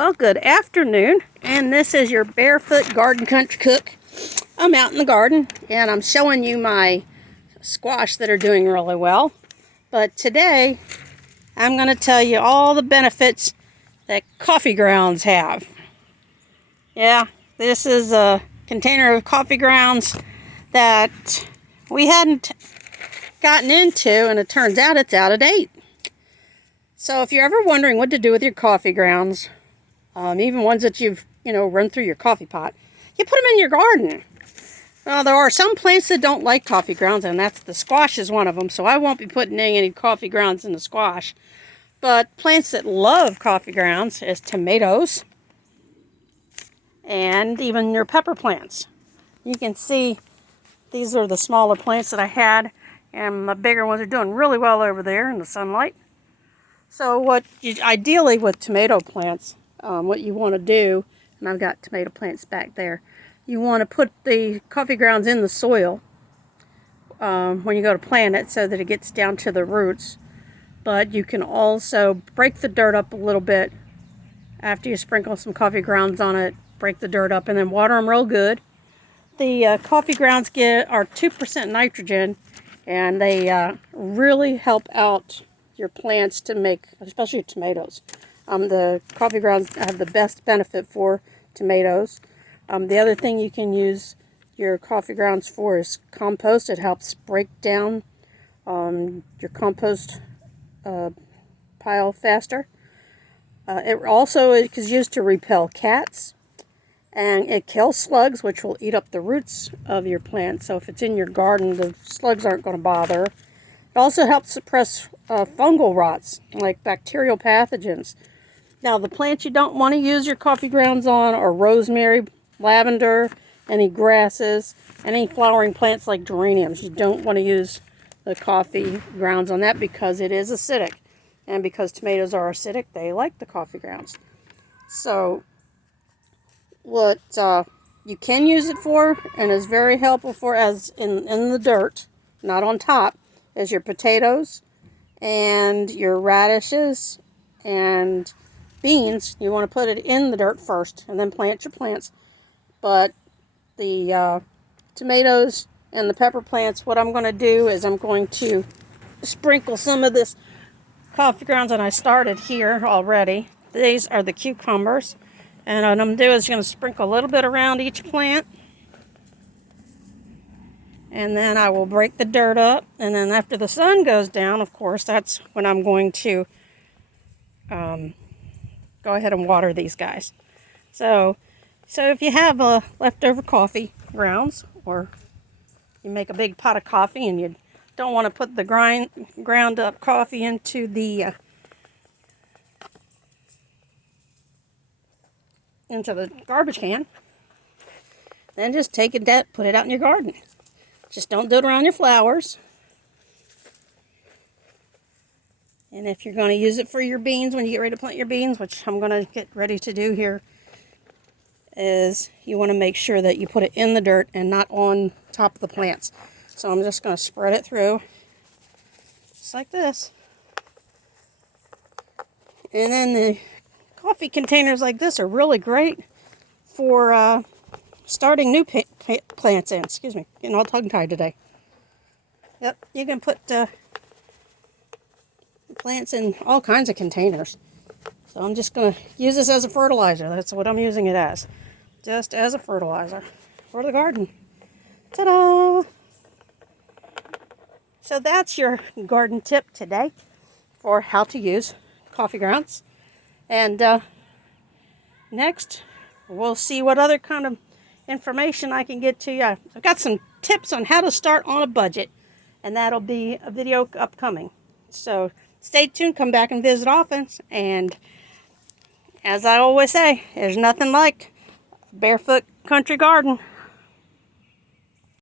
Well, good afternoon, and this is your Barefoot Garden Country Cook. I'm out in the garden, and I'm showing you my squash that are doing really well. But today, I'm going to tell you all the benefits that coffee grounds have. Yeah, this is a container of coffee grounds that we hadn't gotten into, and it turns out it's out of date. So if you're ever wondering what to do with your coffee grounds, even ones that you've, run through your coffee pot, you put them in your garden. Well, there are some plants that don't like coffee grounds, and that's the squash is one of them, so I won't be putting any coffee grounds in the squash. But plants that love coffee grounds is tomatoes and even your pepper plants. You can see these are the smaller plants that I had, and my bigger ones are doing really well over there in the sunlight. So ideally with tomato plants, what you want to do, and I've got tomato plants back there, you want to put the coffee grounds in the soil when you go to plant it so that it gets down to the roots. But you can also break the dirt up a little bit after you sprinkle some coffee grounds on it. Break the dirt up and then water them real good. The coffee grounds are 2% nitrogen, and they really help out your plants to make, especially tomatoes. The coffee grounds have the best benefit for tomatoes. The other thing you can use your coffee grounds for is compost. It helps break down your compost pile faster. It also is used to repel cats, and it kills slugs, which will eat up the roots of your plant. So if it's in your garden, the slugs aren't going to bother. It also helps suppress fungal rots, like bacterial pathogens. Now, the plants you don't want to use your coffee grounds on are rosemary, lavender, any grasses, any flowering plants like geraniums. You don't want to use the coffee grounds on that because it is acidic. And because tomatoes are acidic, they like the coffee grounds. So what you can use it for, and is very helpful for, as in the dirt, not on top, is your potatoes and your radishes and beans. You want to put it in the dirt first and then plant your plants. But the tomatoes and the pepper plants, what I'm going to do is I'm going to sprinkle some of this coffee grounds, and I started here already. These are the cucumbers, and what I'm going to do is going to sprinkle a little bit around each plant, and then I will break the dirt up, and then after the sun goes down, of course, that's when I'm going to go ahead and water these guys. So if you have leftover coffee grounds, or you make a big pot of coffee and you don't want to put the ground up coffee into the garbage can, then just take it, put it out in your garden. Just don't do it around your flowers. And if you're going to use it for your beans when you get ready to plant your beans, which I'm going to get ready to do here, is you want to make sure that you put it in the dirt and not on top of the plants. So I'm just going to spread it through, just like this. And then the coffee containers like this are really great for starting new plants in. Excuse me, getting all tongue-tied today. Yep, you can put plants in all kinds of containers. So I'm just going to use this as a fertilizer. That's what I'm using it as. Just as a fertilizer for the garden. Ta-da! So that's your garden tip today for how to use coffee grounds. And next, we'll see what other kind of information I can get to you. I've got some tips on how to start on a budget, and that'll be a video upcoming. So stay tuned, come back and visit often, and as I always say, there's nothing like a barefoot country garden.